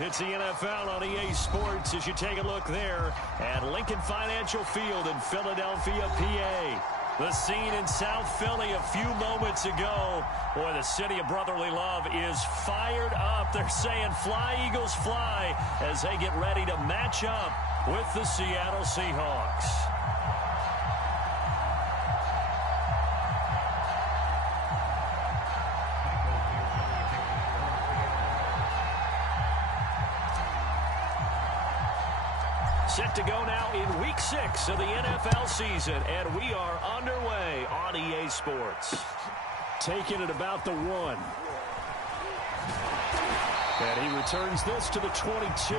It's the NFL on EA Sports as you take a look there at Lincoln Financial Field in Philadelphia, PA. The scene in South Philly a few moments ago. Boy, the city of brotherly love is fired up. They're saying fly, Eagles, fly as they get ready to match up with the Seattle Seahawks. Set to go now in Week 6 of the NFL season, and we are underway on EA Sports. Taking it about the 1. And he returns this to the 22.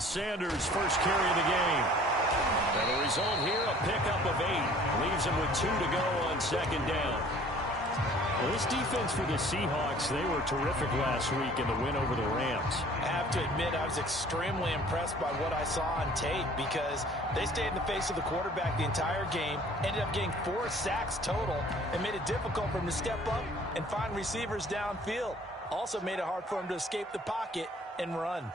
Sanders' first carry of the game. And the result here, a pickup of 8. Leaves him with 2 to go on second down. Well, this defense for the Seahawks, they were terrific last week in the win over the Rams. I have to admit, I was extremely impressed by what I saw on tape because they stayed in the face of the quarterback the entire game, ended up getting 4 sacks total, and made it difficult for him to step up and find receivers downfield. Also made it hard for him to escape the pocket and run.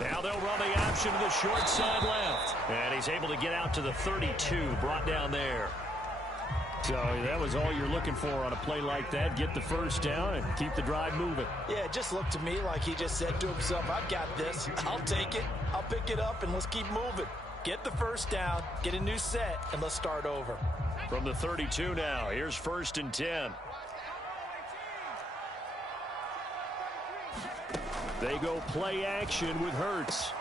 Now they'll run the option to the short side left. And he's able to get out to the 32, brought down there. So that was all you're looking for on a play like that. Get the first down and keep the drive moving. Yeah, it just looked to me like he just said to himself, I've got this. I'll take it. I'll pick it up, and let's keep moving. Get the first down, get a new set, and let's start over. From the 32 now, here's 1st and 10. They go play action with Hurts.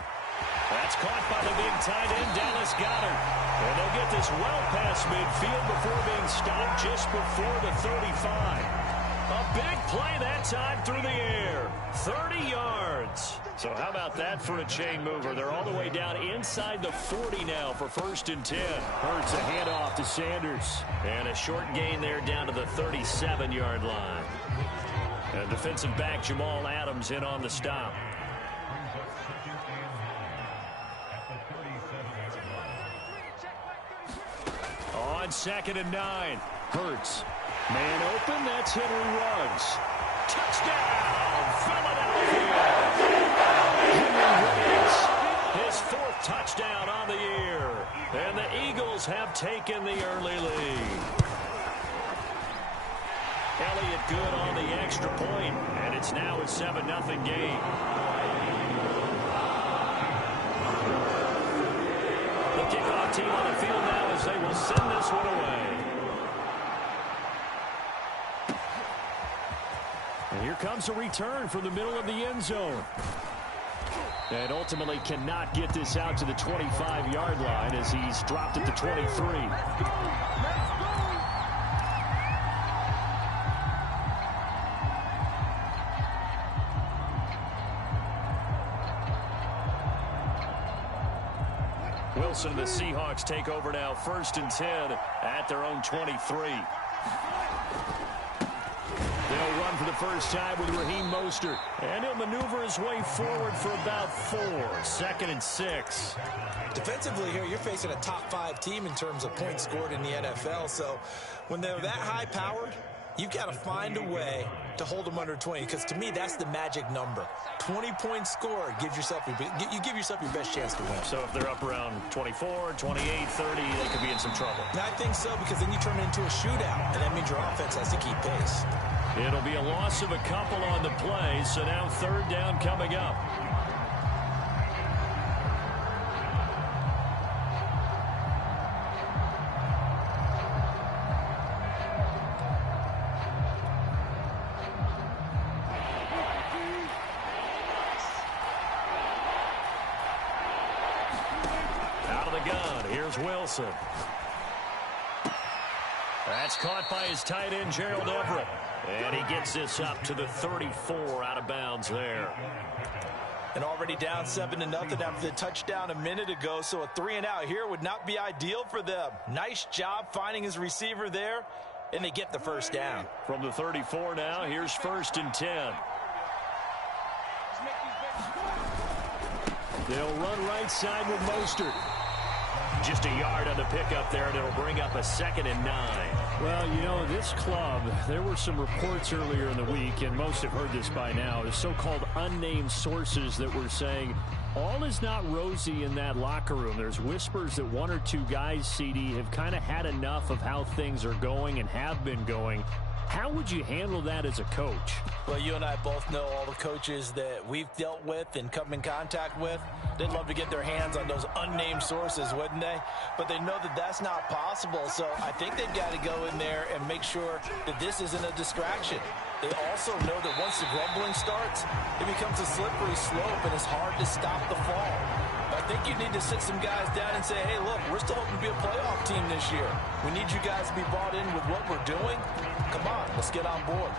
That's caught by the big tight end, Dallas Goedert. And they'll get this well past midfield before being stopped just before the 35. A big play that time through the air. 30 yards. So how about that for a chain mover? They're all the way down inside the 40 now for 1st and 10. Hurts a handoff to Sanders. And a short gain there down to the 37-yard line. And defensive back Jamal Adams in on the stop. On 2nd and 9. Hurts. Man open, that's Henry Ruggs. Touchdown, Philadelphia! Henry Ruggs, his 4th touchdown on the year. And the Eagles have taken the early lead. Elliott good on the extra point, and it's now a 7-0 game. The kickoff team on the field now as they will send this one away. And here comes a return from the middle of the end zone. And ultimately cannot get this out to the 25-yard line as he's dropped at the 23. Wilson and the Seahawks take over now, 1st and 10 at their own 23. They'll run for the first time with Raheem Mostert. And he'll maneuver his way forward for about 4. 2nd and 6. Defensively here, you're facing a top 5 team in terms of points scored in the NFL. So when they're that high-powered, you've got to find a way to hold them under 20, because to me, that's the magic number. 20 points scored gives yourself you give yourself your best chance to win. So if they're up around 24, 28, 30, they could be in some trouble. I think so, because then you turn it into a shootout, and that means your offense has to keep pace. It'll be a loss of a couple on the play, so now 3rd down coming up. Wilson. That's caught by his tight end, Gerald Everett. And he gets this up to the 34 out of bounds there. And already down 7-0 after the touchdown a minute ago, so a 3-and-out here would not be ideal for them. Nice job finding his receiver there, and they get the first down. From the 34 now, here's 1st and 10. They'll run right side with Mostert. Just a yard on the pickup there, and it'll bring up a 2nd and 9. Well, you know, this club, there were some reports earlier in the week, and most have heard this by now, the so-called unnamed sources that were saying all is not rosy in that locker room. There's whispers that 1 or 2 guys, CD, have kind of had enough of how things are going and have been going. How would you handle that as a coach? Well, you and I both know all the coaches that we've dealt with and come in contact with. They'd love to get their hands on those unnamed sources, wouldn't they? But they know that that's not possible, so I think they've got to go in there and make sure that this isn't a distraction. They also know that once the grumbling starts, it becomes a slippery slope and it's hard to stop the fall. I think you need to sit some guys down and say, hey, look, we're still hoping to be a playoff team this year. We need you guys to be bought in with what we're doing. Come on, let's get on board.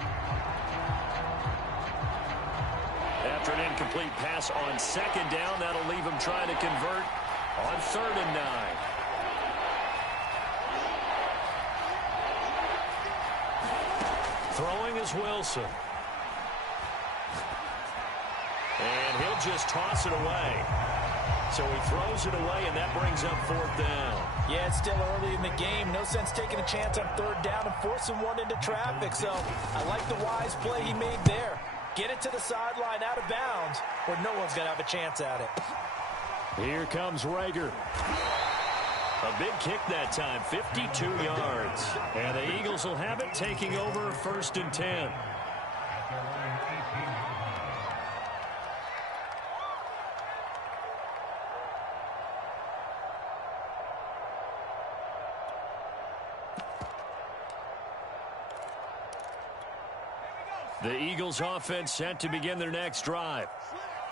After an incomplete pass on 2nd down, that'll leave him trying to convert on 3rd and 9. Throwing is Wilson. And he'll just toss it away. So he throws it away, and that brings up 4th down. Yeah, it's still early in the game. No sense taking a chance on 3rd down and forcing one into traffic. So I like the wise play he made there. Get it to the sideline out of bounds where no one's going to have a chance at it. Here comes Rager. A big kick that time, 52 yards. And the Eagles will have it, taking over 1st and 10. The Eagles offense set to begin their next drive.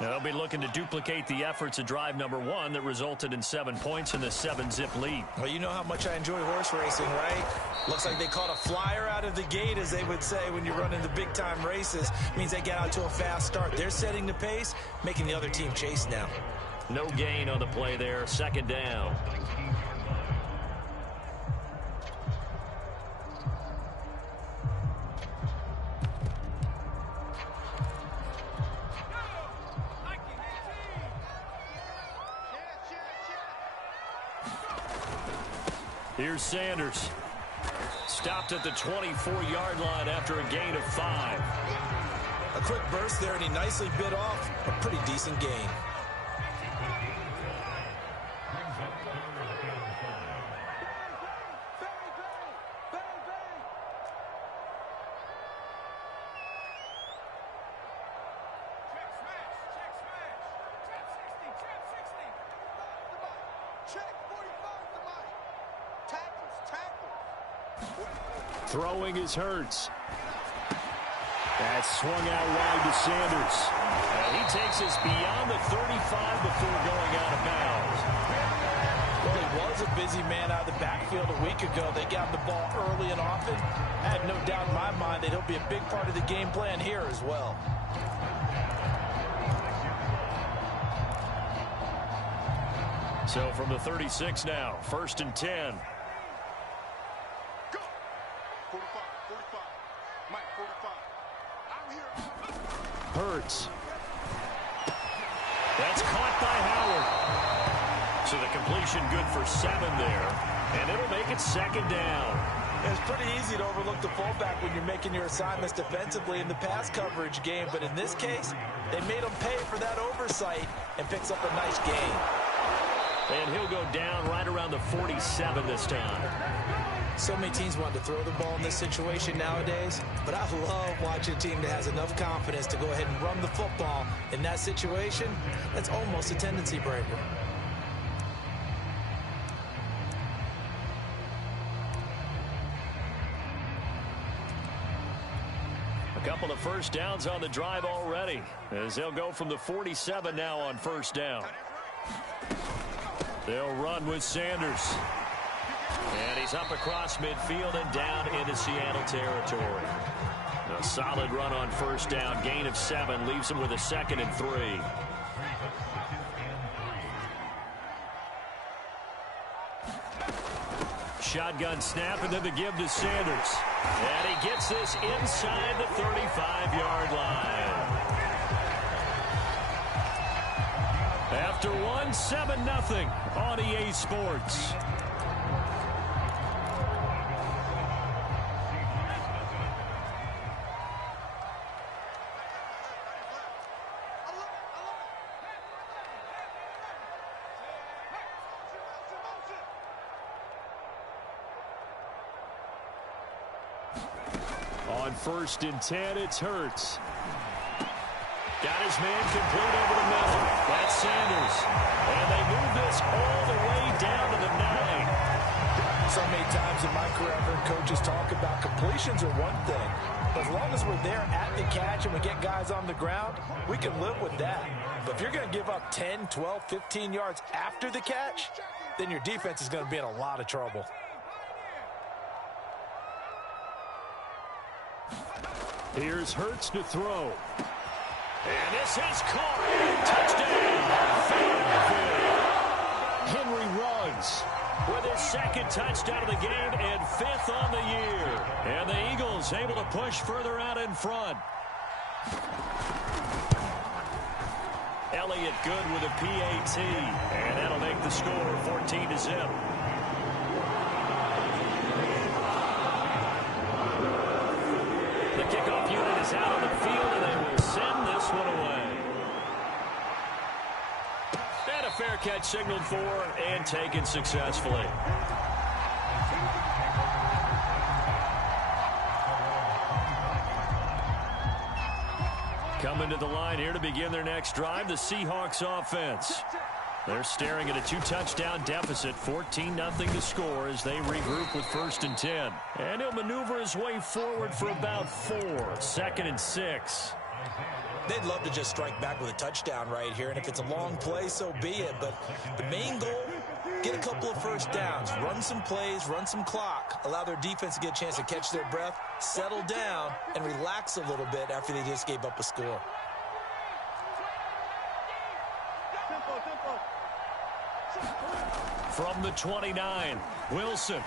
Now they'll be looking to duplicate the efforts of drive number 1 that resulted in 7 points in the 7-zip lead. Well, you know how much I enjoy horse racing, right? Looks like they caught a flyer out of the gate, as they would say when you're running the big-time races. Means they get out to a fast start. They're setting the pace, making the other team chase now. No gain on the play there, 2nd down. Here's Sanders. Stopped at the 24-yard line after a gain of 5. A quick burst there, and he nicely bit off a pretty decent gain. Throwing is Hurts. That's swung out wide to Sanders. And he takes us beyond the 35 before going out of bounds. Well, he was a busy man out of the backfield a week ago. They got the ball early and often. I have no doubt in my mind that he'll be a big part of the game plan here as well. So from the 36 now, 1st and 10. Hurts. That's caught by Howard. So the completion good for 7 there. And it'll make it 2nd down. It's pretty easy to overlook the fullback when you're making your assignments defensively in the pass coverage game. But in this case, they made him pay for that oversight and picks up a nice gain. And he'll go down right around the 47 this time. So many teams want to throw the ball in this situation nowadays, but I love watching a team that has enough confidence to go ahead and run the football. In that situation, that's almost a tendency breaker. A couple of first downs on the drive already, as they'll go from the 47 now on 1st down. They'll run with Sanders. And he's up across midfield and down into Seattle territory. A solid run on first down. Gain of 7 leaves him with a 2nd and 3. Shotgun snap and then the give to Sanders. And he gets this inside the 35-yard line. After one, 7-0 on EA Sports. On 1st and 10, it's Hurts. Got his man complete over the middle. That's Sanders. And they move this all the way down to the 9. So many times in my career, I've heard coaches talk about completions are one thing. But as long as we're there at the catch and we get guys on the ground, we can live with that. But if you're going to give up 10, 12, 15 yards after the catch, then your defense is going to be in a lot of trouble. Here's Hurts to throw. And this is caught. Touchdown. Henry Ruggs with his 2nd touchdown of the game and 5th on the year. And the Eagles able to push further out in front. Elliott good with a PAT. And that'll make the score 14-0. The kickoff unit is out on the field, and they will send this one away. And a fair catch signaled for and taken successfully. Coming to the line here to begin their next drive, the Seahawks offense. They're staring at a 2-touchdown deficit, 14-0 to score as they regroup with 1st and 10. And he'll maneuver his way forward for about 4, 2nd and 6. They'd love to just strike back with a touchdown right here, and if it's a long play, so be it. But the main goal, get a couple of first downs, run some plays, run some clock, allow their defense to get a chance to catch their breath, settle down, and relax a little bit after they just gave up a score. From the 29, Wilson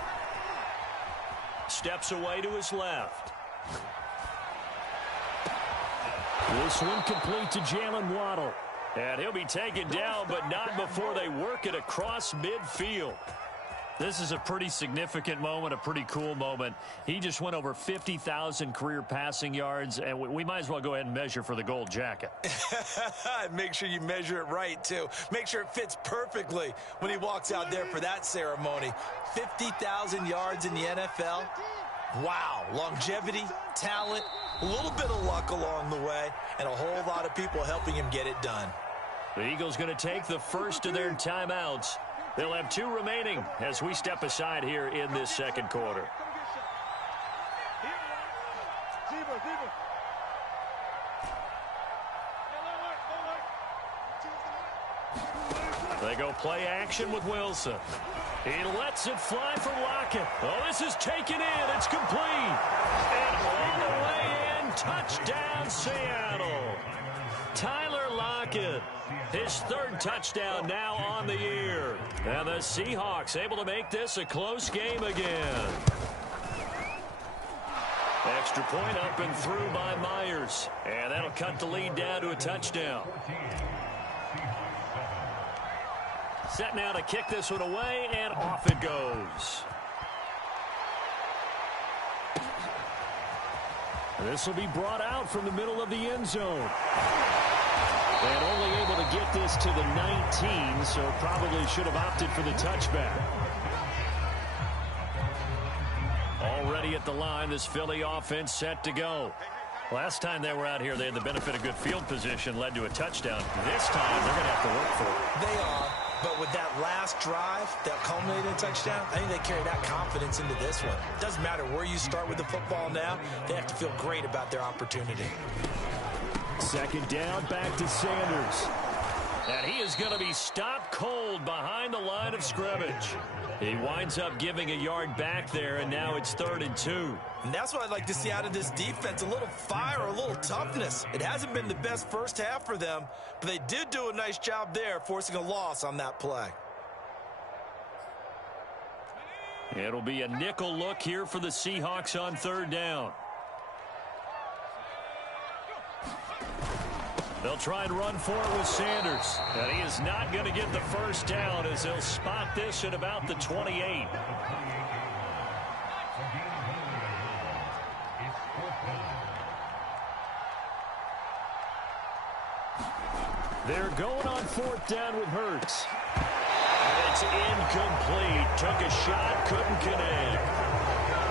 steps away to his left. This one complete to Jalen Waddle. And he'll be taken down, but not before they work it across midfield. This is a pretty significant moment, a pretty cool moment. He just went over 50,000 career passing yards, and we might as well go ahead and measure for the gold jacket. Make sure you measure it right, too. Make sure it fits perfectly when he walks out there for that ceremony. 50,000 yards in the NFL. Wow, longevity, talent, a little bit of luck along the way, and a whole lot of people helping him get it done. The Eagles going to take the first of their timeouts. They'll have 2 remaining as we step aside here in this 2nd quarter. They go play action with Wilson. He lets it fly from Lockett. Oh, this is taken in. It's complete. And all the way in. Touchdown, Seattle. Tyler Lockett, his 3rd touchdown now on the year. And the Seahawks able to make this a close game again. Extra point up and through by Myers. And that'll cut the lead down to a touchdown. Set now to kick this one away, and off it goes. This will be brought out from the middle of the end zone. And only able to get this to the 19, so probably should have opted for the touchback. Already at the line, this Philly offense set to go. Last time they were out here, they had the benefit of good field position, led to a touchdown. This time, they're going to have to work for it. They are, but with that last drive that culminated in a touchdown, I think they carry that confidence into this one. Doesn't matter where you start with the football now, they have to feel great about their opportunity. 2nd down, back to Sanders. And he is going to be stopped cold behind the line of scrimmage. He winds up giving a yard back there, and now it's 3rd and 2. And that's what I'd like to see out of this defense, a little fire, a little toughness. It hasn't been the best first half for them, but they did do a nice job there, forcing a loss on that play. It'll be a nickel look here for the Seahawks on 3rd down. They'll try and run for it with Sanders. And he is not going to get the first down as they'll spot this at about the 28. They're going on 4th down with Hurts. And it's incomplete. Took a shot, couldn't connect.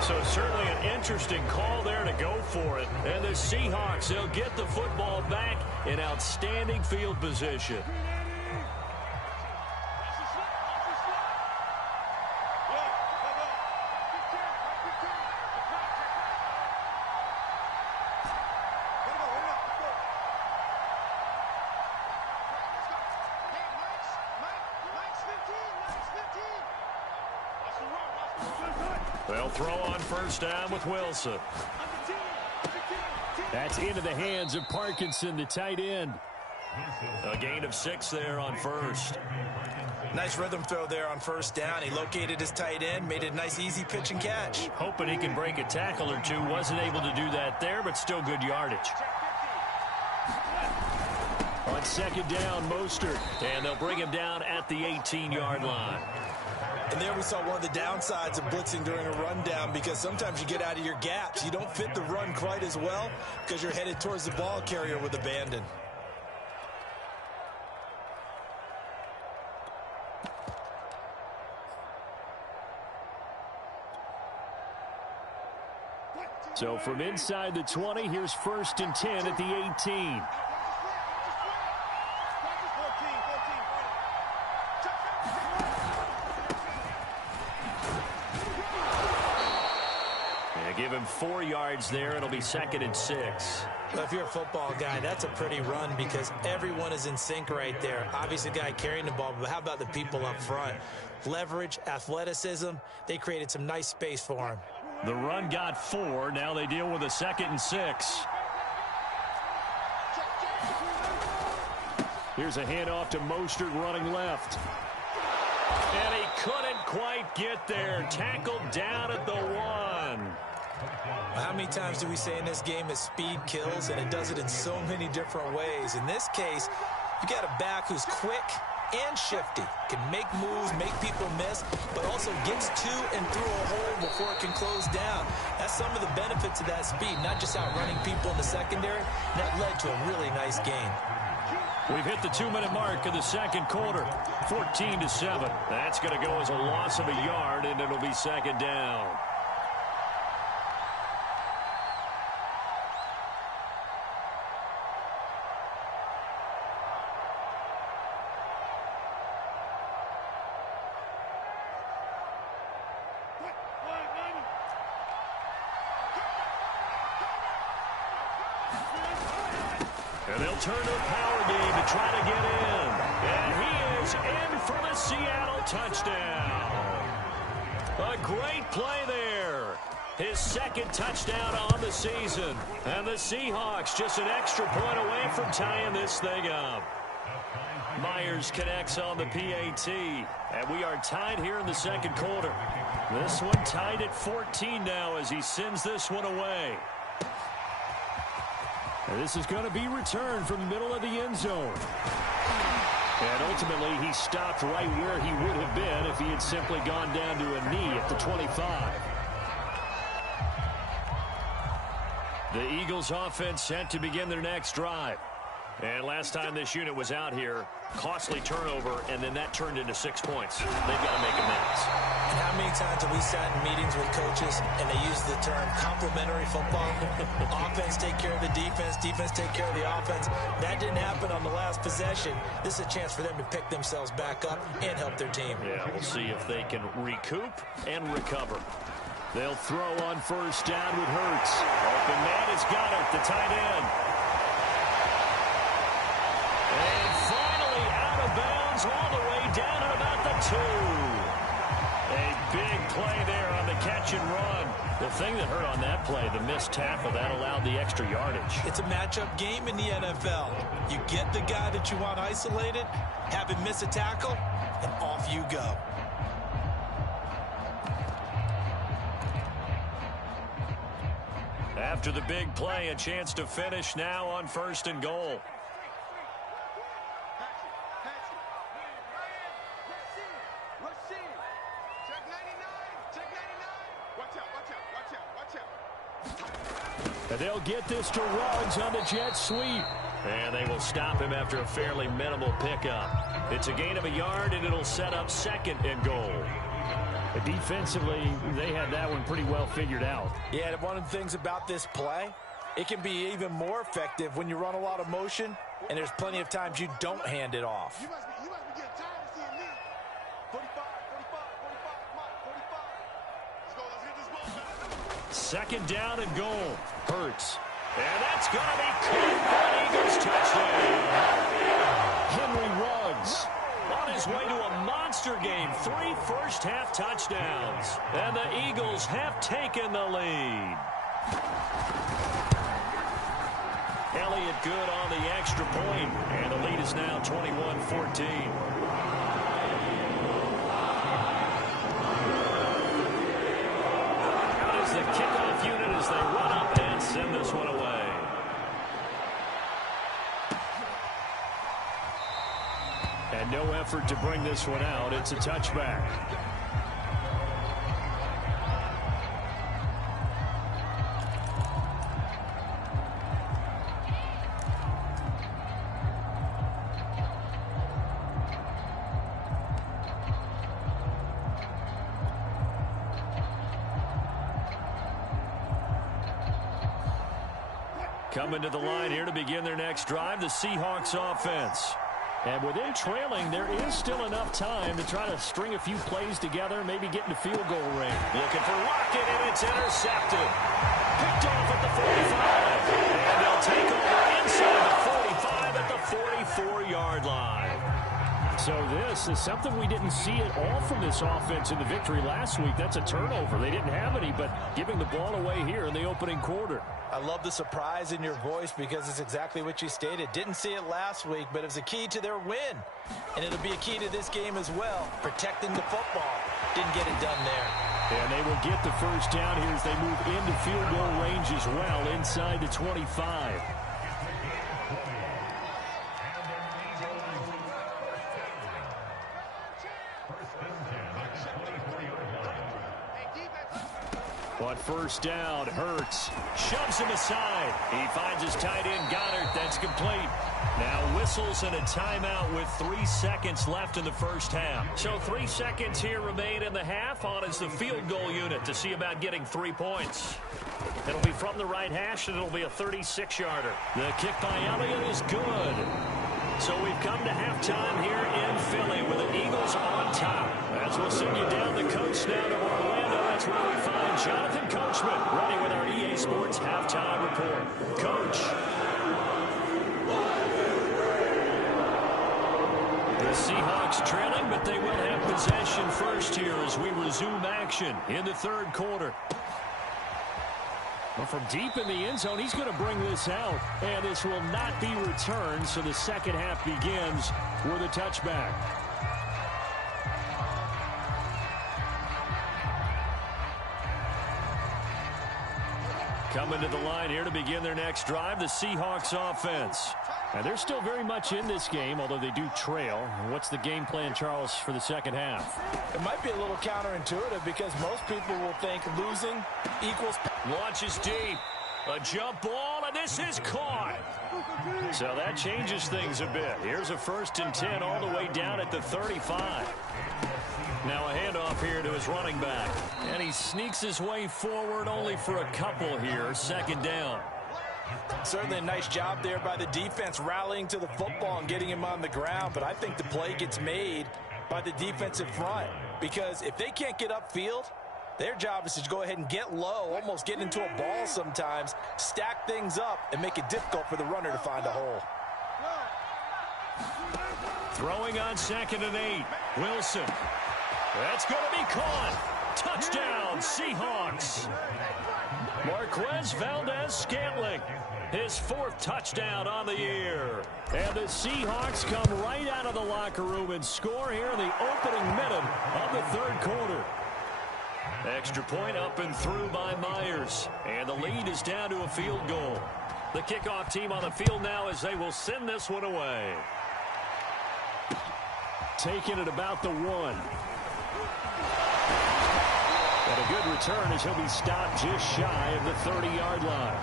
So certainly an interesting call there to go for it. And the Seahawks, they'll get the football back in outstanding field position. They'll throw on 1st down with Wilson. That's into the hands of Parkinson, the tight end. A gain of 6 there on 1st. Nice rhythm throw there on 1st down. He located his tight end, made it a nice easy pitch and catch. Hoping he can break a tackle or two. Wasn't able to do that there, but still good yardage. On 2nd down, Mostert. And they'll bring him down at the 18-yard line. And there we saw one of the downsides of blitzing during a rundown, because sometimes you get out of your gaps. You don't fit the run quite as well because you're headed towards the ball carrier with abandon. So from inside the 20, here's 1st and 10 at the 18. Give him 4 yards there. It'll be 2nd and 6. Well, if you're a football guy, that's a pretty run because everyone is in sync right there. Obviously, the guy carrying the ball, but how about the people up front? Leverage, athleticism, they created some nice space for him. The run got 4. Now they deal with a 2nd and 6. Here's a handoff to Mostert running left. And he couldn't quite get there. Tackled down at the 1. How many times do we say in this game that speed kills, and it does it in so many different ways? In this case, you got a back who's quick and shifty, can make moves, make people miss, but also gets to and through a hole before it can close down. That's some of the benefits of that speed, not just outrunning people in the secondary. That led to a really nice game. We've hit the 2-minute mark of the 2nd quarter, 14-7. That's going to go as a loss of a yard, and it'll be 2nd down. And they'll turn to a power game to try to get in. And he is in for the Seattle touchdown. A great play there. His 2nd touchdown on the season. And the Seahawks just an extra point away from tying this thing up. Myers connects on the PAT. And we are tied here in the 2nd quarter. This one tied at 14 now as he sends this one away. And this is going to be returned from the middle of the end zone. And ultimately, he stopped right where he would have been if he had simply gone down to a knee at the 25. The Eagles offense set to begin their next drive. And last time this unit was out here, costly turnover, and then that turned into 6 points. They've got to make amends. And how many times have we sat in meetings with coaches and they use the term complementary football? Offense take care of the defense, defense take care of the offense. That didn't happen on the last possession. This is a chance for them to pick themselves back up and help their team. Yeah, we'll see if they can recoup and recover. They'll throw on 1st down with Hurts. Open man has got it, the tight end. And finally 2. A big play there on the catch and run. The thing that hurt on that play, the missed tackle, that allowed the extra yardage. It's a matchup game in the NFL. You get the guy that you want isolated, have him miss a tackle, and off you go. After the big play, a chance to finish now on 1st and goal. And they'll get this to Ruggs on the jet sweep. And they will stop him after a fairly minimal pickup. It's a gain of a yard, and it'll set up 2nd and goal. Defensively, they had that one pretty well figured out. Yeah, one of the things about this play, it can be even more effective when you run a lot of motion, and there's plenty of times you don't hand it off. You must be getting tired of seeing me. 45, 45, 45, 45. Let's go, let's get this ball back. 2nd down and goal. Hurts. And that's going to be caught for an Eagles touchdown. Henry Ruggs on his way to a monster game. 3 first-half touchdowns. And the Eagles have taken the lead. Elliott good on the extra point. And the lead is now 21-14. The kickoff unit as they run up and send this one away. And no effort to bring this one out. It's a touchback. Coming to the line here to begin their next drive, the Seahawks offense. And within trailing, there is still enough time to try to string a few plays together, maybe get into field goal range. Looking for Rocket, and it's intercepted. Picked off at the 45. And they'll take over inside the 45 at the 44-yard line. So this is something we didn't see at all from this offense in the victory last week. That's a turnover. They didn't have any, but giving the ball away here in the opening quarter. I love the surprise in your voice because it's exactly what you stated. Didn't see it last week, but it was a key to their win. And it'll be a key to this game as well, protecting the football. Didn't get it done there. And they will get the first down here as they move into field goal range as well, inside the 25. On 1st down, Hurts Shoves him aside. He finds his tight end, Goddard. That's complete. Now whistles and a timeout with 3 seconds left in the first half. So 3 seconds here remain in the half. On is the field goal unit to see about getting 3 points. It'll be from the right hash, and it'll be a 36-yarder. The kick by Elliott is good. So we've come to halftime here in Philly with the Eagles on top. As we'll send you down the coast now to Orlando. That's where we find Jonathan Coachman ready with our EA Sports halftime report. Coach. The Seahawks trailing, but they will have possession first here as we resume action in the 3rd quarter. Well, from deep in the end zone, he's going to bring this out, and this will not be returned, so the second half begins with a touchback. Coming to the line here to begin their next drive, the Seahawks offense. And they're still very much in this game, although they do trail. What's the game plan, Charles, for the second half? It might be a little counterintuitive because most people will think losing equals... Launches deep. A jump ball, and this is caught. So that changes things a bit. Here's a 1st and 10 all the way down at the 35. Now a handoff here to his running back. And he sneaks his way forward only for a couple here. 2nd down. Certainly a nice job there by the defense rallying to the football and getting him on the ground. But I think the play gets made by the defensive front. Because if they can't get upfield, their job is to go ahead and get low, almost get into a ball sometimes, stack things up, and make it difficult for the runner to find a hole. Throwing on 2nd and 8. Wilson That's going to be caught. Touchdown, Seahawks. Marquez Valdez-Scantling, his 4th touchdown on the year. And the Seahawks come right out of the locker room and score here in the opening minute of the 3rd quarter. Extra point up and through by Myers. And the lead is down to a field goal. The kickoff team on the field now as they will send this one away. Taking it about the 1. And a good return as he'll be stopped just shy of the 30-yard line.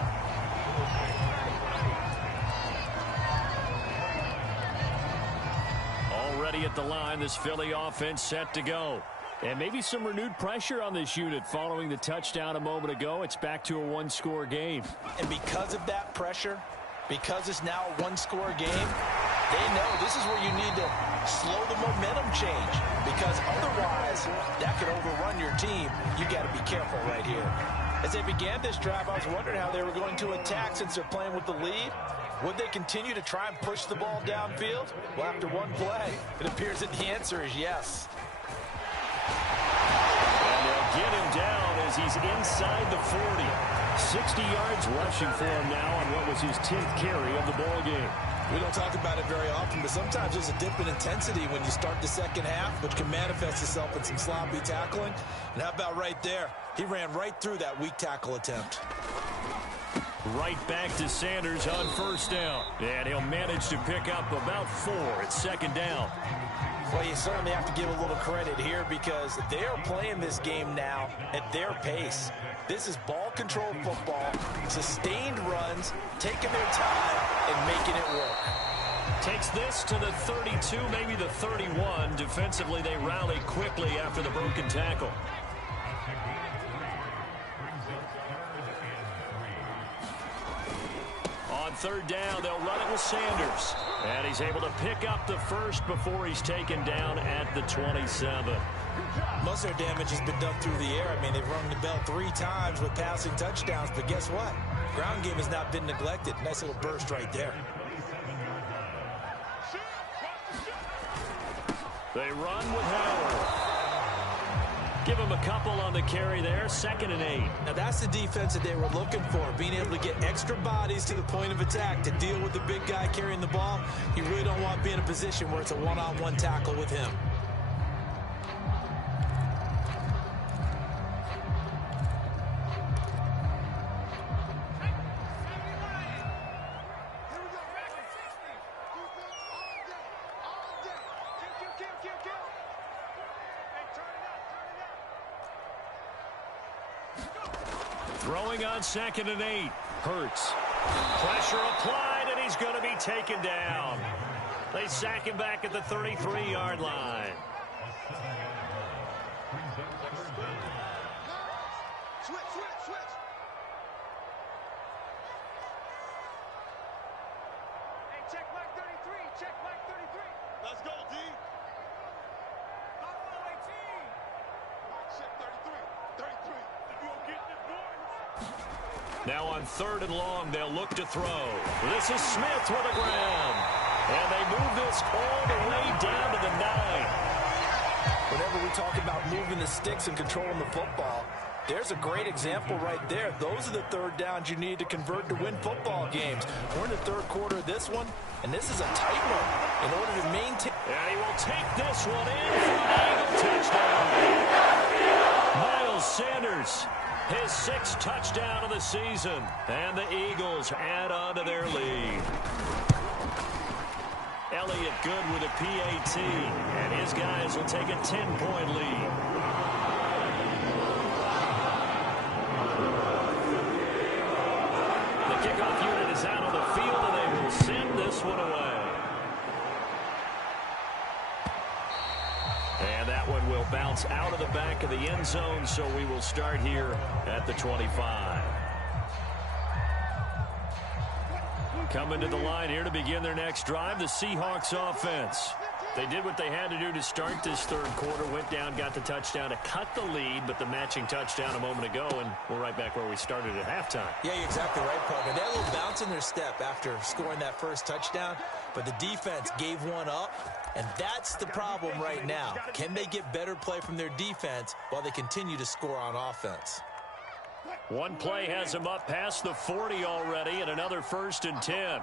Already at the line, this Philly offense set to go. And maybe some renewed pressure on this unit following the touchdown a moment ago. It's back to a 1-score game. And because of that pressure, because it's now a 1-score game, they know this is where you need to slow the momentum change, because otherwise that could overrun your team. You got to be careful right here. As they began this drive, I was wondering how they were going to attack since they're playing with the lead. Would they continue to try and push the ball downfield? Well, after one play, it appears that the answer is yes. And they'll get him down as he's inside the 40. 60 yards rushing for him now on what was his 10th carry of the ball game. We don't talk about it very often, but sometimes there's a dip in intensity when you start the second half, which can manifest itself in some sloppy tackling. And how about right there? He ran right through that weak tackle attempt. Right back to Sanders on 1st down. And he'll manage to pick up about 4 at 2nd down. Well, you certainly have to give a little credit here because they are playing this game now at their pace. This is ball control football, sustained runs, taking their time and making it work. Takes this to the 32, maybe the 31. Defensively, they rally quickly after the broken tackle. On 3rd down, they'll run it with Sanders. And he's able to pick up the 1st before he's taken down at the 27. Most of their damage has been done through the air. I mean, they've rung the bell 3 times with passing touchdowns, but guess what? Ground game has not been neglected. Nice little burst right there. They run with Howard. Give him a couple on the carry there. 2nd and 8. Now that's the defense that they were looking for, being able to get extra bodies to the point of attack to deal with the big guy carrying the ball. You really don't want to be in a position where it's a one-on-one tackle with him. Throwing on 2nd and 8. Hurts. Pressure applied, and he's going to be taken down. They sack him back at the 33-yard line. Switch. Hey, check mark 33. Check mark 33. Let's go, D. Buffalo 18. Check 33. 33. If you don't get this, boys. Now on 3rd and long, they'll look to throw. This is Smith with the ground. And they move this all the way down to the 9. Whenever we talk about moving the sticks and controlling the football, there's a great example right there. Those are the 3rd downs you need to convert to win football games. We're in the 3rd quarter of this one, and this is a tight one in order to maintain. And he will take this one in for an Eagle touchdown. Miles Sanders, his 6th touchdown of the season. And the Eagles add on to their lead. Elliott good with a PAT. And his guys will take a 10-point lead. The kickoff unit is out on the field, and they will send this one away. And that one will bounce out of the back of the end zone, so we will start here at the 25. Coming to the line here to begin their next drive, the Seahawks offense. They did what they had to do to start this third quarter, went down, got the touchdown to cut the lead, but the matching touchdown a moment ago, and we're right back where we started at halftime. Yeah, you're exactly right, partner. They had a little bounce in their step after scoring that first touchdown, but the defense gave one up, and that's the problem right now. Can they get better play from their defense while they continue to score on offense? One play has him up past the 40 already, and another 1st and 10.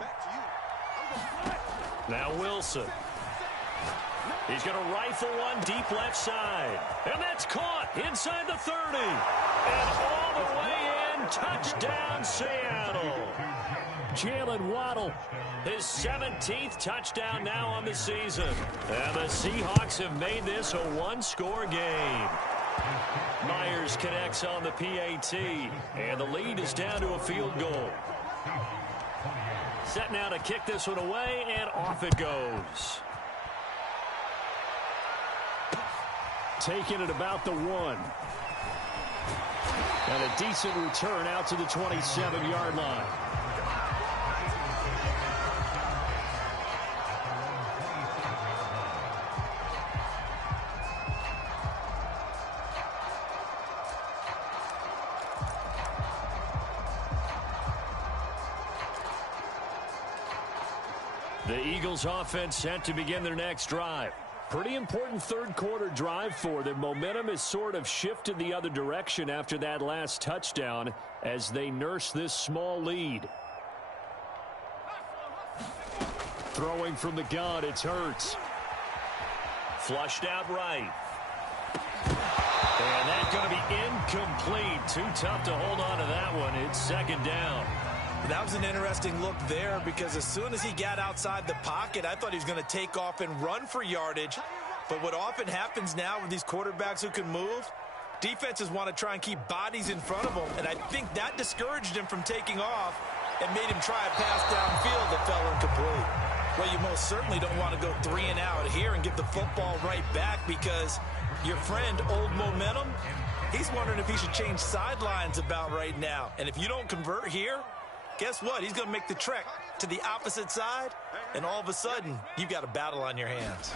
Now Wilson. He's going to rifle one deep left side. And that's caught inside the 30. And all the way in, touchdown Seattle. Jalen Waddle, his 17th touchdown now on the season. And the Seahawks have made this a one-score game. Myers connects on the PAT. And the lead is down to a field goal. Set now to kick this one away, and off it goes. Taking it about the 1. And a decent return out to the 27-yard line. The Eagles offense set to begin their next drive. Pretty important third quarter drive for them. Momentum has sort of shifted the other direction after that last touchdown as they nurse this small lead. Throwing from the gun, it's Hurts. Flushed out right. And that's going to be incomplete. Too tough to hold on to that one. It's 2nd down. That was an interesting look there because as soon as he got outside the pocket, I thought he was going to take off and run for yardage. But what often happens now with these quarterbacks who can move, defenses want to try and keep bodies in front of them. And I think that discouraged him from taking off and made him try a pass downfield that fell incomplete. Well, you most certainly don't want to go 3 and out here and give the football right back because your friend, Old Momentum, he's wondering if he should change sidelines about right now. And if you don't convert here, guess what? He's going to make the trek to the opposite side, and all of a sudden, you've got a battle on your hands.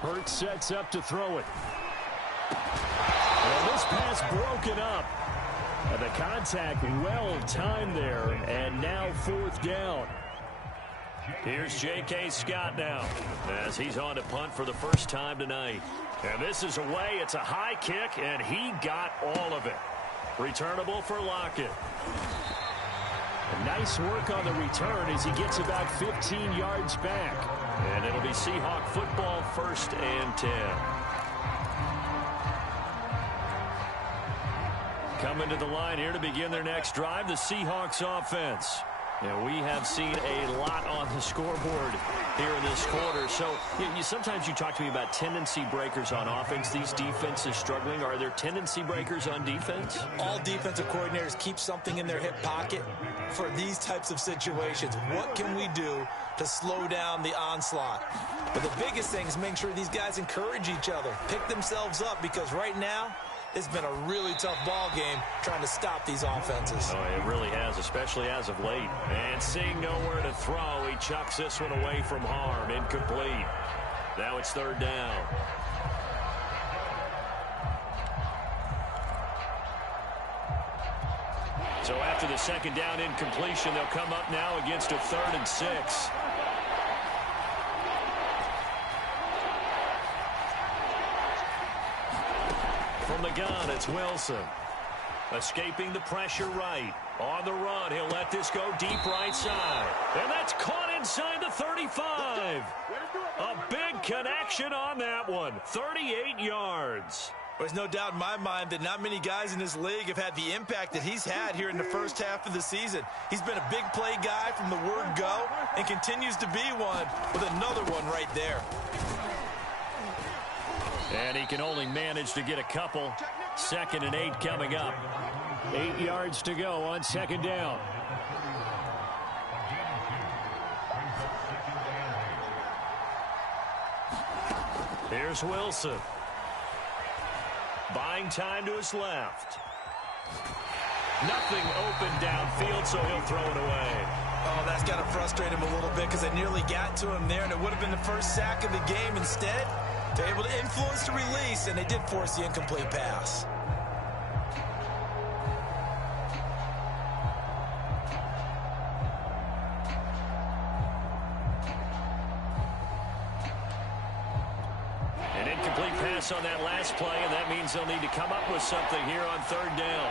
Hurts sets up to throw it. Well, this pass broken up. And the contact well timed there, and now 4th down. Here's J.K. Scott now as he's on to punt for the first time tonight. And this is away. It's a high kick, and he got all of it. Returnable for Lockett. Nice work on the return as he gets about 15 yards back. And it'll be Seahawk football, 1st and 10. Coming to the line here to begin their next drive, the Seahawks offense. And we have seen a lot on the scoreboard here in this quarter. So sometimes you talk to me about tendency breakers on offense. These defenses struggling. Are there tendency breakers on defense? All defensive coordinators keep something in their hip pocket for these types of situations. What can we do to slow down the onslaught? But the biggest thing is make sure these guys encourage each other, pick themselves up, because right now, it's been a really tough ball game trying to stop these offenses. Oh, it really has, especially as of late. And seeing nowhere to throw, he chucks this one away from harm. Incomplete. Now it's 3rd down. So after the 2nd down incompletion, they'll come up now against a 3rd and 6. From the gun, it's Wilson. Escaping the pressure right. On the run, he'll let this go deep right side. And that's caught inside the 35. A big connection on that one. 38 yards. There's no doubt in my mind that not many guys in this league have had the impact that he's had here in the first half of the season. He's been a big play guy from the word go and continues to be one with another one right there. And he can only manage to get a couple. 2nd and 8 coming up. 8 yards to go on 2nd down. Here's Wilson. Buying time to his left. Nothing open downfield, so he'll throw it away. Oh, that's got to frustrate him a little bit because they nearly got to him there, and it would have been the first sack of the game. Instead, they're able to influence the release, and they did force the incomplete pass. An incomplete pass on that last play, and that means they'll need to come up with something here on third down.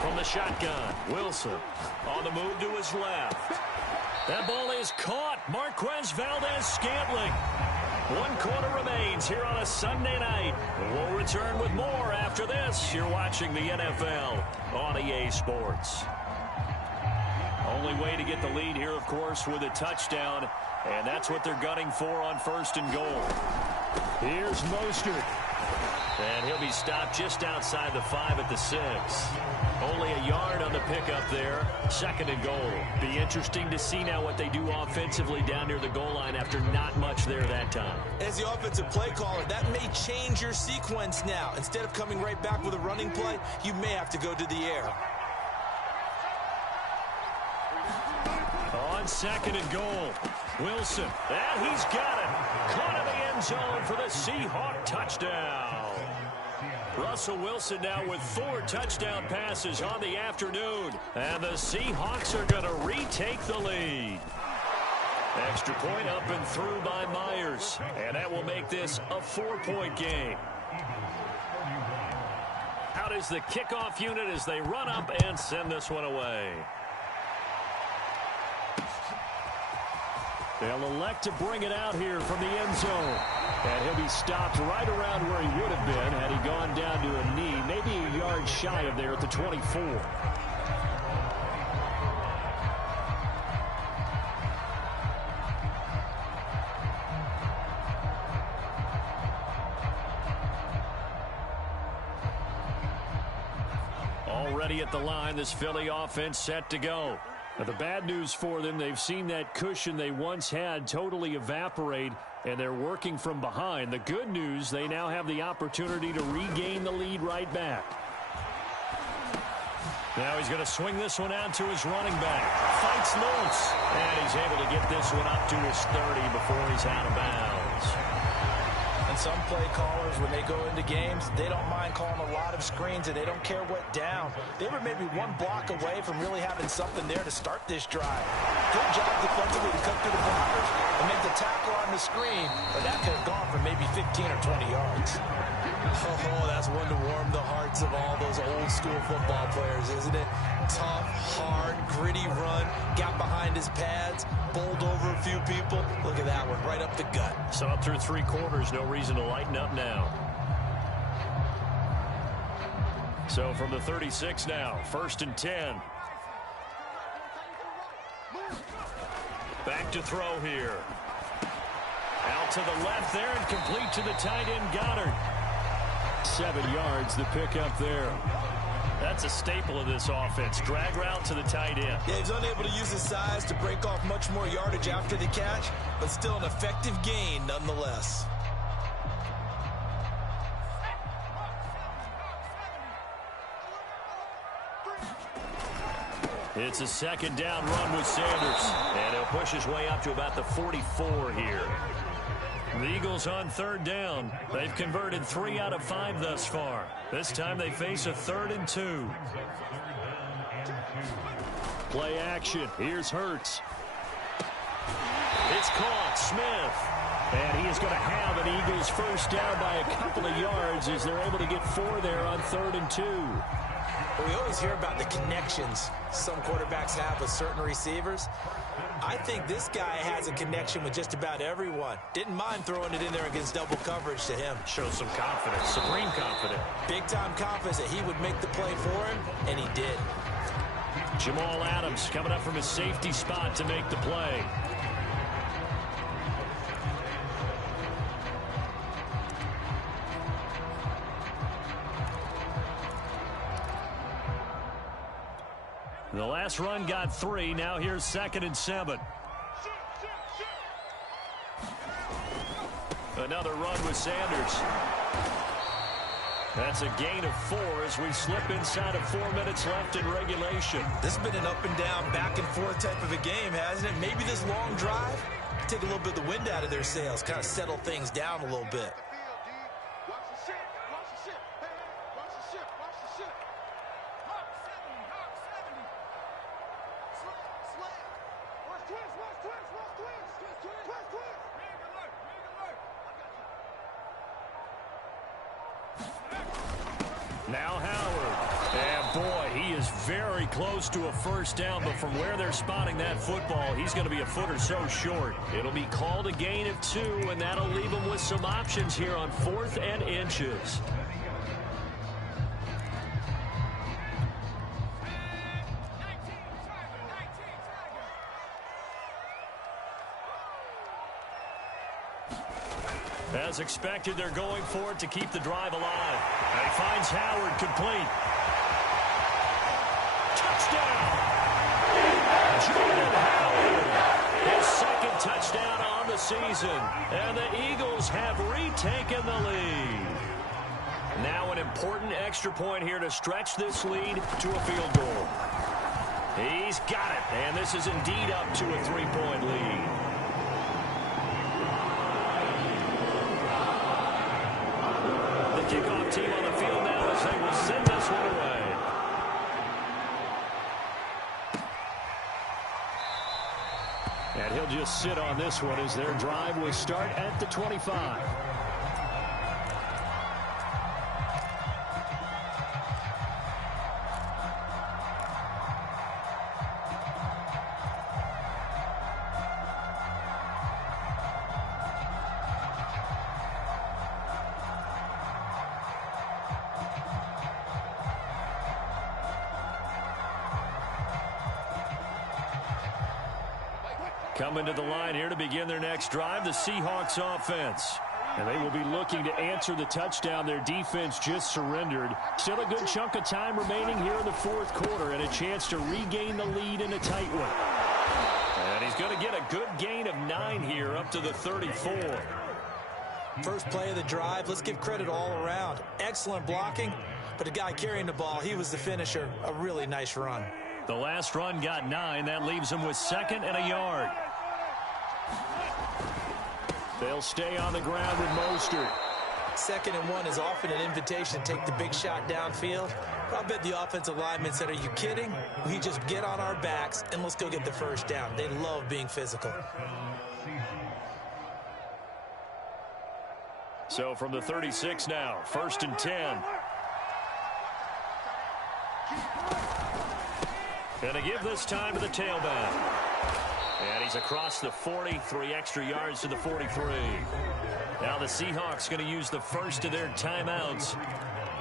From the shotgun, Wilson on the move to his left. That ball is caught. Marquez Valdez-Scantling. 1 quarter remains here on a Sunday night. We'll return with more after this. You're watching the NFL on EA Sports. Only way to get the lead here, of course, with a touchdown, and that's what they're gunning for on 1st and goal. Here's Mostert. And he'll be stopped just outside the 5 at the 6. Only a yard on the pickup there. 2nd and goal. Be interesting to see now what they do offensively down near the goal line after not much there that time. As the offensive play caller, that may change your sequence now. Instead of coming right back with a running play, you may have to go to the air. On 2nd and goal, Wilson. And he's got it. Caught in the end zone for the Seahawk touchdown. Russell Wilson now with 4 touchdown passes on the afternoon. And the Seahawks are going to retake the lead. Extra point up and through by Myers. And that will make this a 4-point game. Out is the kickoff unit as they run up and send this one away. They'll elect to bring it out here from the end zone. And he'll be stopped right around where he would have been had he gone down to a knee, maybe a yard shy of there at the 24. Already at the line, this Philly offense set to go. Now, the bad news for them, they've seen that cushion they once had totally evaporate, and they're working from behind. The good news, they now have the opportunity to regain the lead right back. Now he's going to swing this one out to his running back. Fights loose, and he's able to get this one up to his 30 before he's out of bounds. And some play callers, when they go into games, they don't mind calling a lot of screens, and they don't care what down. They were maybe 1 block away from really having something there to start this drive. Good job defensively to cut through the blockers and make the tackle on the screen, but that could have gone for maybe 15 or 20 yards. Oh, that's one to warm the hearts of all those old-school football players, isn't it? Tough, hard, gritty run, got behind his pads, bowled over a few people. Look at that one, right up the gut. So up through 3 quarters, no reason to lighten up now. So from the 36 now, 1st and 10. Back to throw here. Out to the left there and complete to the tight end Goddard. 7 yards, the pickup there. That's a staple of this offense. Drag route to the tight end. Yeah, he's unable to use his size to break off much more yardage after the catch, but still an effective gain nonetheless. It's a 2nd down run with Sanders. And he'll push his way up to about the 44 here. The Eagles on 3rd down. They've converted 3 out of 5 thus far. This time they face a 3rd and 2. Play action. Here's Hurts. It's caught. Smith. And he is going to have an Eagles first down by a couple of yards as they're able to get 4 there on 3rd and 2. We always hear about the connections some quarterbacks have with certain receivers. I think this guy has a connection with just about everyone. Didn't mind throwing it in there against double coverage to him. Shows some confidence, supreme confidence. Big-time confidence that he would make the play for him, and he did. Jamal Adams coming up from his safety spot to make the play. The last run got 3. Now here's 2nd and 7. Another run with Sanders. That's a gain of 4 as we slip inside of 4 minutes left in regulation. This has been an up and down, back and forth type of a game, hasn't it? Maybe this long drive, take a little bit of the wind out of their sails, kind of settle things down a little bit. Now Howard. And boy, he is very close to a first down, but from where they're spotting that football, he's going to be a foot or so short. It'll be called a gain of 2, and that'll leave him with some options here on 4th and inches. As expected, they're going for it to keep the drive alive. And he finds Howard complete. Touchdown! Jordan Howard! His second touchdown on the season. And the Eagles have retaken the lead. Now an important extra point here to stretch this lead to a field goal. He's got it. And this is indeed up to a 3-point lead. Kickoff team on the field now as they will send this one away. And he'll just sit on this one as their drive will start at the 25. Coming to the line here to begin their next drive, the Seahawks offense. And they will be looking to answer the touchdown their defense just surrendered. Still a good chunk of time remaining here in the 4th quarter and a chance to regain the lead in a tight one. And he's going to get a good gain of 9 here up to the 34. First play of the drive, let's give credit all around. Excellent blocking, but the guy carrying the ball, he was the finisher. A really nice run. The last run got 9. That leaves him with 2nd and a yard. They'll stay on the ground with Mostert. 2nd and 1 is often an invitation to take the big shot downfield. I bet the offensive linemen said, are you kidding? We just get on our backs and let's go get the first down. They love being physical. So from the 36 now, 1st and 10. Gonna give this time to the tailback. And he's across the 40, 3 extra yards to the 43. Now the Seahawks going to use the first of their timeouts.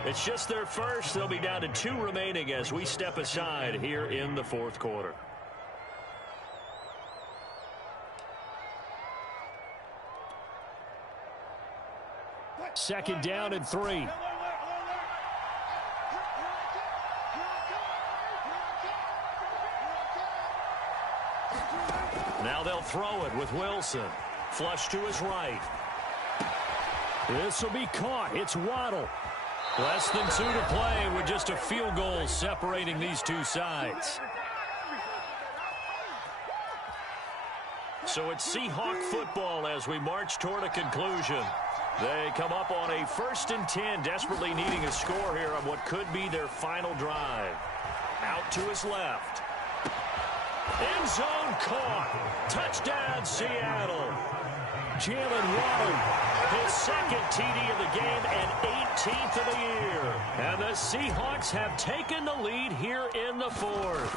It's just their first. They'll be down to 2 remaining as we step aside here in the 4th quarter. Second down and 3. Now they'll throw it with Wilson. Flush to his right. This will be caught. It's Waddle. Less than 2 to play with just a field goal separating these two sides. So it's Seahawk football as we march toward a conclusion. They come up on a 1st and 10, desperately needing a score here on what could be their final drive. Out to his left. End zone caught. Touchdown, Seattle. Jalen Waddle, his 2nd TD of the game and 18th of the year. And the Seahawks have taken the lead here in the 4th.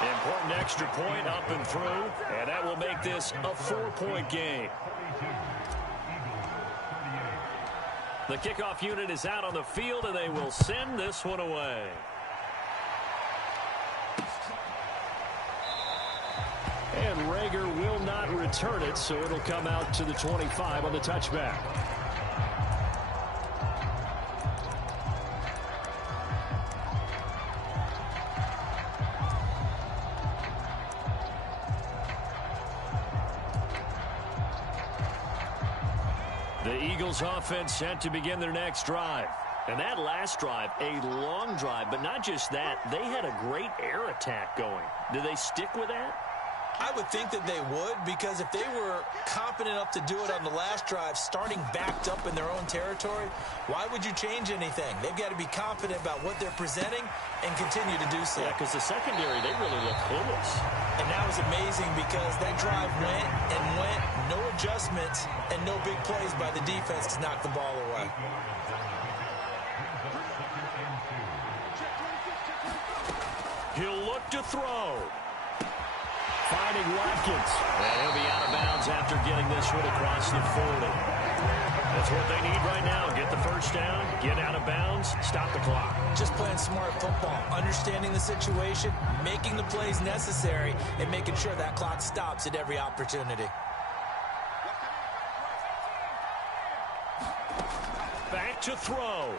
Important extra point up and through, and that will make this a 4-point game. The kickoff unit is out on the field, and they will send this one away. And Rager will not return it, so it'll come out to the 25 on the touchback. The Eagles offense set to begin their next drive. And that last drive, a long drive, but not just that. They had a great air attack going. Do they stick with that? I would think that they would, because if they were competent enough to do it on the last drive, starting backed up in their own territory, why would you change anything? They've got to be confident about what they're presenting and continue to do so. Yeah, because the secondary, they really look clueless. And that was amazing because that drive went and went, no adjustments, and no big plays by the defense to knock the ball away. He'll look to throw. Finding Watkins. And he'll be out of bounds after getting this one across the 40. That's what they need right now. Get the first down, get out of bounds, stop the clock. Just playing smart football, understanding the situation, making the plays necessary, and making sure that clock stops at every opportunity. Back to throw.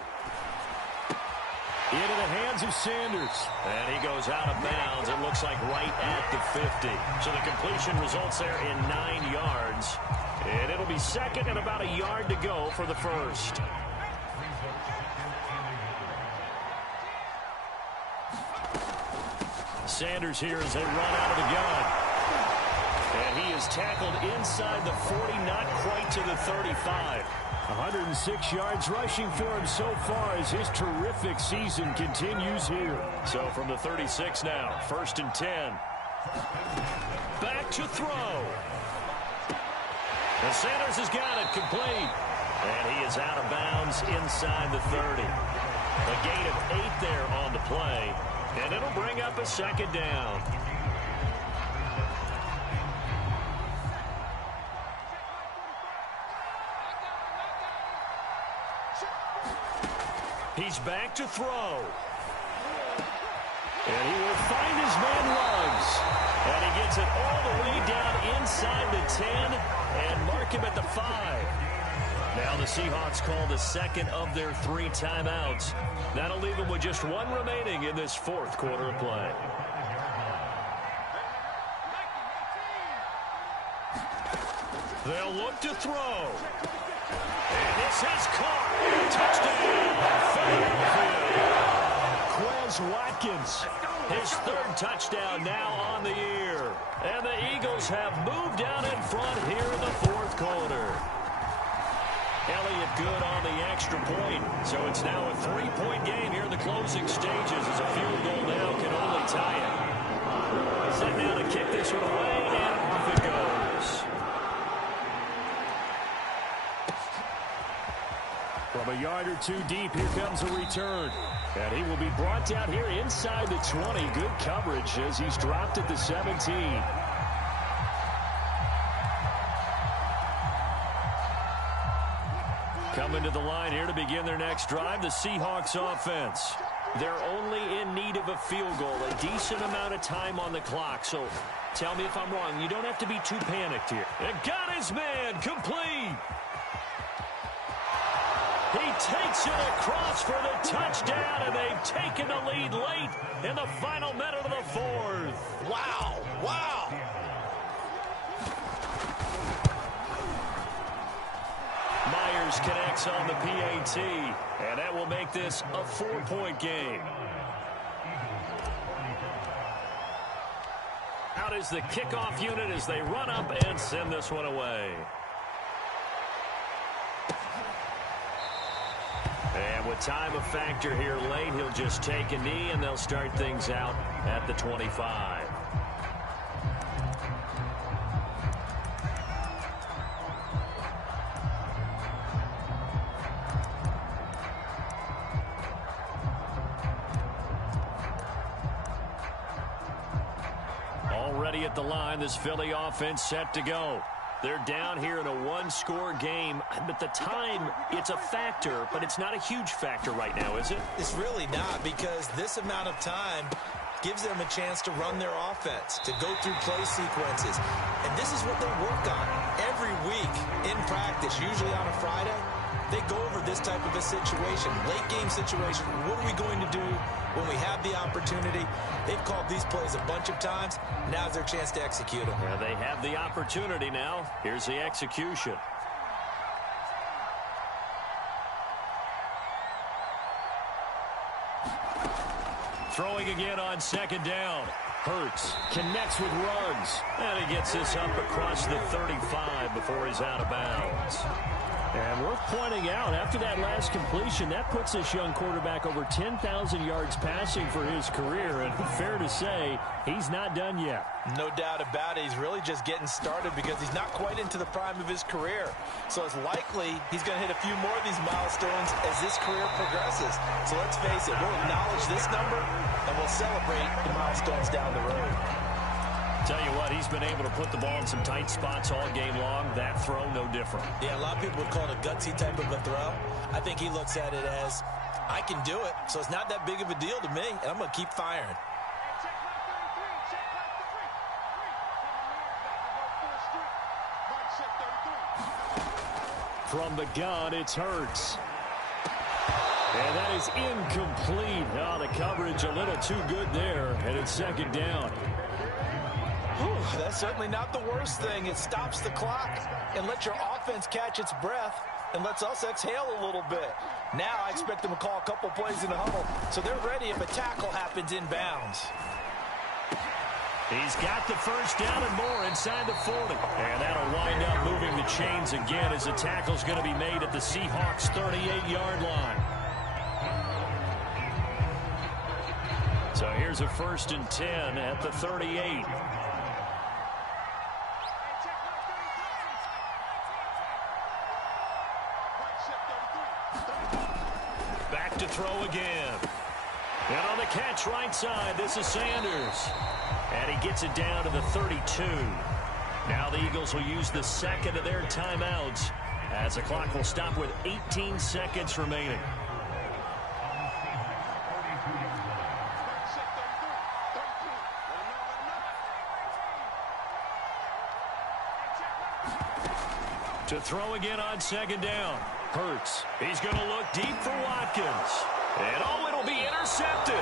Into the hands of Sanders. And he goes out of bounds, it looks like right at the 50. So the completion results there in 9 yards. And it'll be second and about a yard to go for the first. Sanders here as they run out of the gun. And he is tackled inside the 40, not quite to the 35. 106 yards rushing for him so far as his terrific season continues here. So from the 36 now, 1st and 10. Back to throw. And Sanders has got it complete. And he is out of bounds inside the 30. A gain of 8 there on the play. And it'll bring up a second down. He's back to throw. And he will find his man Ruggs. And he gets it all the way down inside the 10 and mark him at the 5. Now the Seahawks call the second of their 3 timeouts. That'll leave them with just 1 remaining in this 4th quarter of play. They'll look to throw. And this is caught. Touchdown. Quez Watkins. His 3rd touchdown now on the year. And the Eagles have moved out in front here in the 4th quarter. Elliott good on the extra point. So it's now a 3-point game here in the closing stages as a field goal now can only tie it. Set now to kick this one away, and off it goes. From a yard or 2 deep, here comes a return. And he will be brought down here inside the 20. Good coverage as he's dropped at the 17. Coming to the line here to begin their next drive, the Seahawks offense. They're only in need of a field goal, a decent amount of time on the clock. So tell me if I'm wrong. You don't have to be too panicked here. And got his man complete. He takes it across for the touchdown, and they've taken the lead late in the final minute of the 4th. Wow, wow. Myers connects on the PAT, and that will make this a 4-point game. Out is the kickoff unit as they run up and send this one away. And with time a factor here late, he'll just take a knee, and they'll start things out at the 25. Already at the line, this Philly offense set to go. They're down here in a 1-score game, but the time, it's a factor, but it's not a huge factor right now, is it? It's really not, because this amount of time gives them a chance to run their offense, to go through play sequences. And this is what they work on every week in practice, usually on a Friday. They go over this type of a situation, late game situation. What are we going to do when we have the opportunity? They've called these plays a bunch of times. Now's their chance to execute them. Yeah, they have the opportunity now. Here's the execution. Throwing again on second down. Hurts connects with Ruggs. And he gets this up across the 35 before he's out of bounds. And worth pointing out, after that last completion, that puts this young quarterback over 10,000 yards passing for his career. And fair to say, he's not done yet. No doubt about it. He's really just getting started because he's not quite into the prime of his career. So it's likely he's going to hit a few more of these milestones as this career progresses. So let's face it, we'll acknowledge this number and we'll celebrate the milestones down the road. Tell you what, he's been able to put the ball in some tight spots all game long. That throw, no different. Yeah, a lot of people would call it a gutsy type of a throw. I think he looks at it as, I can do it, so it's not that big of a deal to me, and I'm going to keep firing. From the gun, it's Hurts. And that is incomplete. Oh, the coverage a little too good there, and it's second down. That's certainly not the worst thing. It stops the clock and lets your offense catch its breath and lets us exhale a little bit. Now I expect them to call a couple plays in the huddle, so they're ready if a tackle happens inbounds. He's got the first down and more inside the 40. And that'll wind up moving the chains again as the tackle's going to be made at the Seahawks' 38-yard line. So here's a 1st and 10 at the 38. Back to throw again. And on the catch right side, this is Sanders. And he gets it down to the 32. Now the Eagles will use the second of their timeouts as the clock will stop with 18 seconds remaining. To throw again on second down. Hurts. He's going to look deep for Watkins. And it'll be intercepted.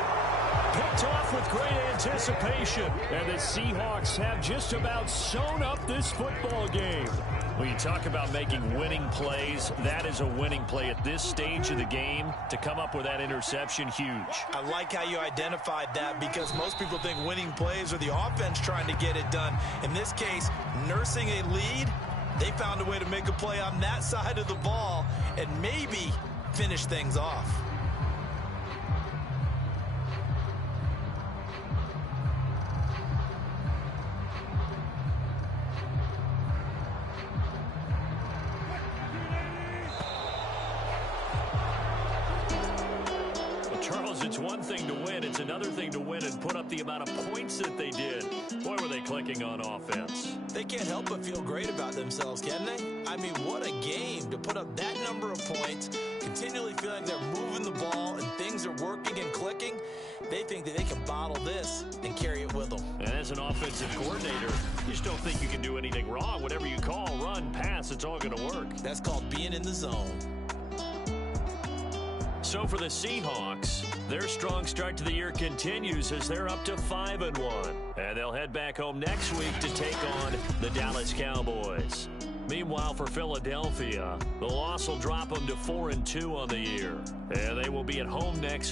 Picked off with great anticipation. And the Seahawks have just about sewn up this football game. When you talk about making winning plays, that is a winning play at this stage of the game. To come up with that interception, huge. I like how you identified that because most people think winning plays are the offense trying to get it done. In this case, nursing a lead, they found a way to make a play on that side of the ball and maybe finish things off. Charles, it's one thing to win. It's another thing to win and put up the amount of points that they did. Boy, were they clicking on offense. They can't help but feel great about themselves, can they? I mean, what a game to put up that number of points, continually feeling they're moving the ball and things are working and clicking. They think that they can bottle this and carry it with them. And as an offensive coordinator, you just don't think you can do anything wrong. Whatever you call, run, pass, it's all going to work. That's called being in the zone. So for the Seahawks, their strong start to the year continues as they're up to 5-1. And they'll head back home next week to take on the Dallas Cowboys. Meanwhile, for Philadelphia, the loss will drop them to 4-2 on the year. And they will be at home next week.